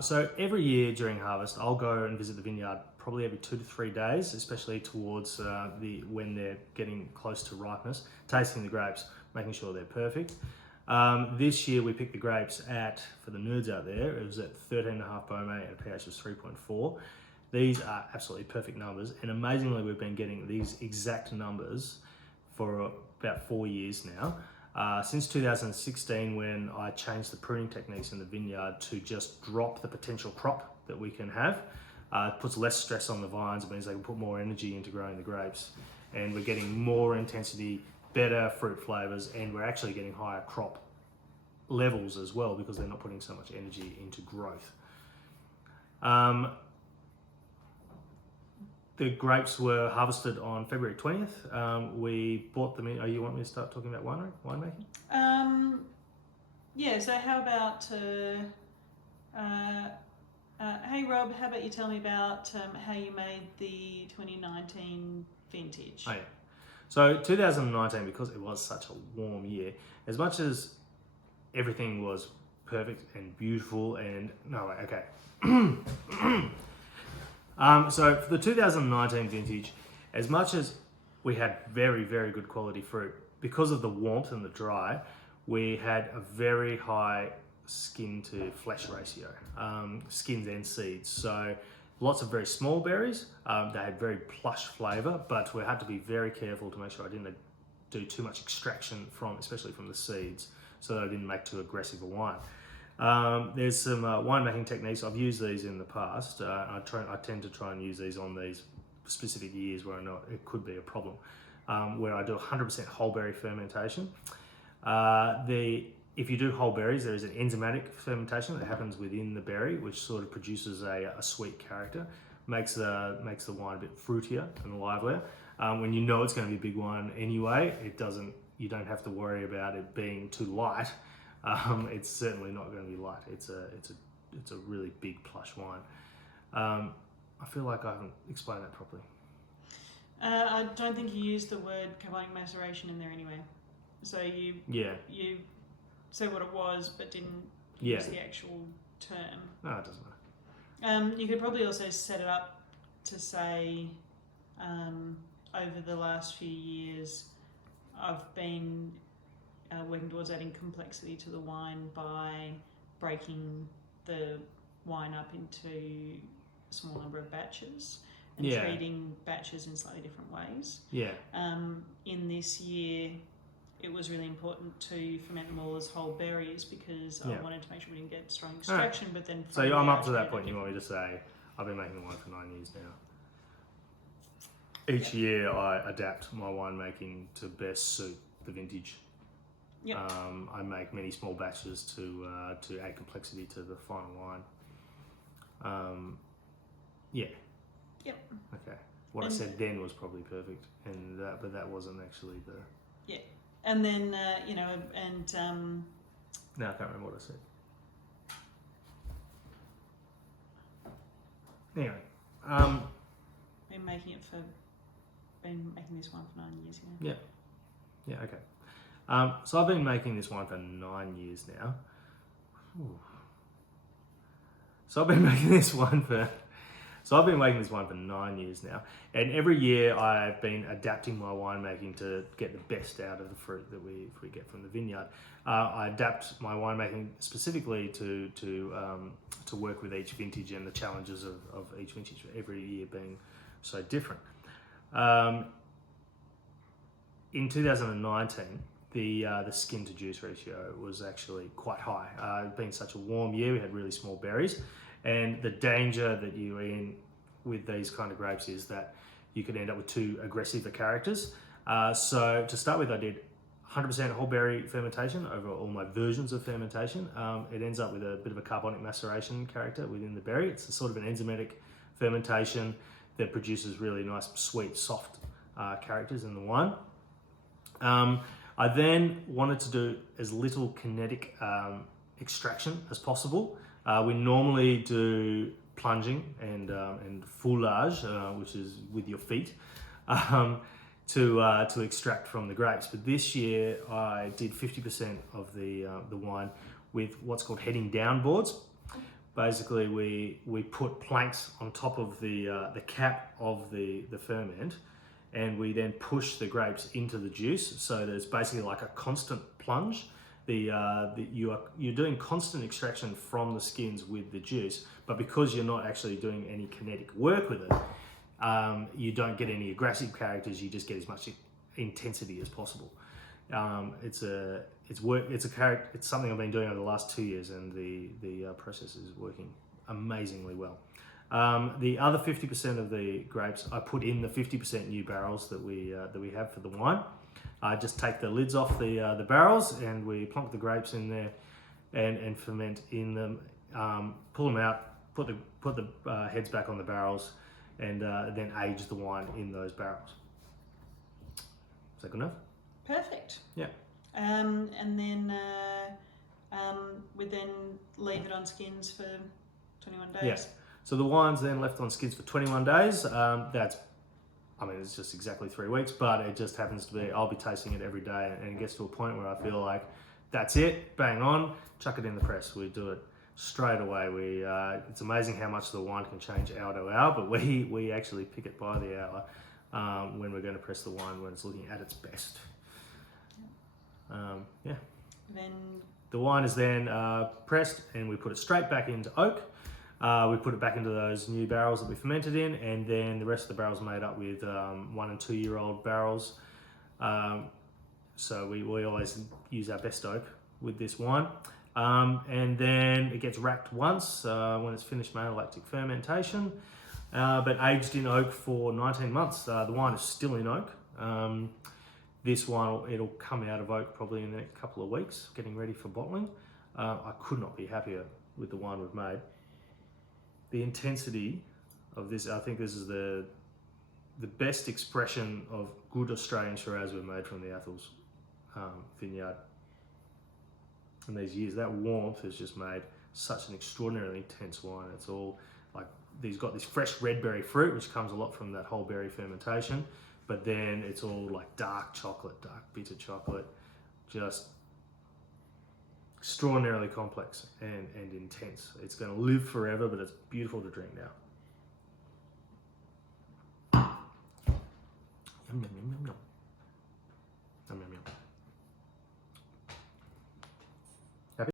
So every year during harvest, I'll go and visit the vineyard probably every 2 to 3 days, especially towards when they're getting close to ripeness, tasting the grapes, making sure they're perfect. This year we picked the grapes for the nerds out there, it was at 13.5 BOME and a pH of 3.4. These are absolutely perfect numbers, and amazingly we've been getting these exact numbers for about 4 years now. Since 2016, when I changed the pruning techniques in the vineyard to just drop the potential crop that we can have. It puts less stress on the vines, it means they can put more energy into growing the grapes. And we're getting more intensity, better fruit flavours, and we're actually getting higher crop levels as well because they're not putting so much energy into growth. The grapes were harvested on February 20th. We bought them in. Oh, you want me to start talking about winemaking? Yeah, so how about, hey Rob, how about you tell me about how you made the 2019 vintage? Oh, yeah. So 2019, because it was such a warm year, as much as everything was perfect and beautiful and, no, okay. So for the 2019 vintage, as much as we had very, very good quality fruit, because of the warmth and the dry, we had a very high skin to flesh ratio, skins and seeds. So lots of very small berries, they had very plush flavour, but we had to be very careful to make sure I didn't do too much extraction especially from the seeds, so that I didn't make too aggressive a wine. There's some winemaking techniques. I've used these in the past. I tend to try and use these on these specific years where I know it could be a problem, where I do 100% whole berry fermentation. If you do whole berries, there is an enzymatic fermentation that happens within the berry, which sort of produces a sweet character, makes the wine a bit fruitier and livelier. When you know it's going to be a big wine anyway, you don't have to worry about it being too light. It's certainly not going to be light. It's a really big plush wine. I feel like I haven't explained that properly. I don't think you used the word carbonic maceration in there anyway. So you said what it was, but didn't use the actual term. No, it doesn't matter. You could probably also set it up to say, over the last few years, I've been working towards adding complexity to the wine by breaking the wine up into a small number of batches and treating batches in slightly different ways. Yeah. In this year, it was really important to ferment them all as whole berries because I wanted to make sure we didn't get strong extraction. But then, so I'm up to that point. You want me to say I've been making the wine for 9 years now. Each year, I adapt my winemaking to best suit the vintage. Yep. I make many small batches to add complexity to the final wine. Yeah. Yep. Okay. What I said then was probably perfect, but that wasn't actually the. Yeah. And then Now I can't remember what I said. Anyway, been making this wine for 9 years now. Yeah. Okay. So I've been making this wine for 9 years now. Ooh. So I've been making this wine for 9 years now, and every year I've been adapting my winemaking to get the best out of the fruit that we get from the vineyard. I adapt my winemaking specifically to work with each vintage and the challenges of each vintage, every year being so different. In 2019, the skin to juice ratio was actually quite high. Being such a warm year, we had really small berries, and the danger that you're in with these kind of grapes is that you could end up with too aggressive characters. So to start with, I did 100% whole berry fermentation over all my versions of fermentation. It ends up with a bit of a carbonic maceration character within the berry. It's a sort of an enzymatic fermentation that produces really nice, sweet, soft characters in the wine. I then wanted to do as little kinetic extraction as possible. We normally do plunging and foulage, which is with your feet, to extract from the grapes. But this year I did 50% of the wine with what's called heading down boards. basically we put planks on top of the cap of the ferment, and we then push the grapes into the juice, so that it's basically like a constant plunge. You're doing constant extraction from the skins with the juice, but because you're not actually doing any kinetic work with it, you don't get any aggressive characters. You just get as much intensity as possible. It's something I've been doing over the last 2 years, and the process is working amazingly well. The other 50% of the grapes I put in the 50% new barrels that we have for the wine. I just take the lids off the barrels, and we plonk the grapes in there and ferment in them. Pull them out, put the heads back on the barrels, and then age the wine in those barrels. Is that good enough? Perfect. Yeah. And then we then leave it on skins for 21 days. Yeah. So the wine's then left on skins for 21 days. It's just exactly 3 weeks, but it just happens to be, I'll be tasting it every day, and it gets to a point where I feel like that's it, bang on, chuck it in the press. We do it straight away. It's amazing how much the wine can change hour to hour, but we actually pick it by the hour when we're going to press the wine when it's looking at its best. Then the wine is then pressed, and we put it straight back into oak. We put it back into those new barrels that we fermented in, and then the rest of the barrels made up with 1 and 2 year old barrels. So we always use our best oak with this wine. And then it gets racked once when it's finished malolactic fermentation, but aged in oak for 19 months. The wine is still in oak. This wine, it'll come out of oak probably in the next couple of weeks, getting ready for bottling. I could not be happier with the wine we've made. The intensity of this, I think this is the best expression of good Australian Shiraz we've made from the Athels vineyard in these years. That warmth has just made such an extraordinarily intense wine. It's all like, he's got this fresh red berry fruit, which comes a lot from that whole berry fermentation, but then it's all like dark chocolate, dark bitter chocolate, just extraordinarily complex and intense. It's going to live forever, but it's beautiful to drink now. Yum, yum, yum, yum, yum. Yum, yum, yum.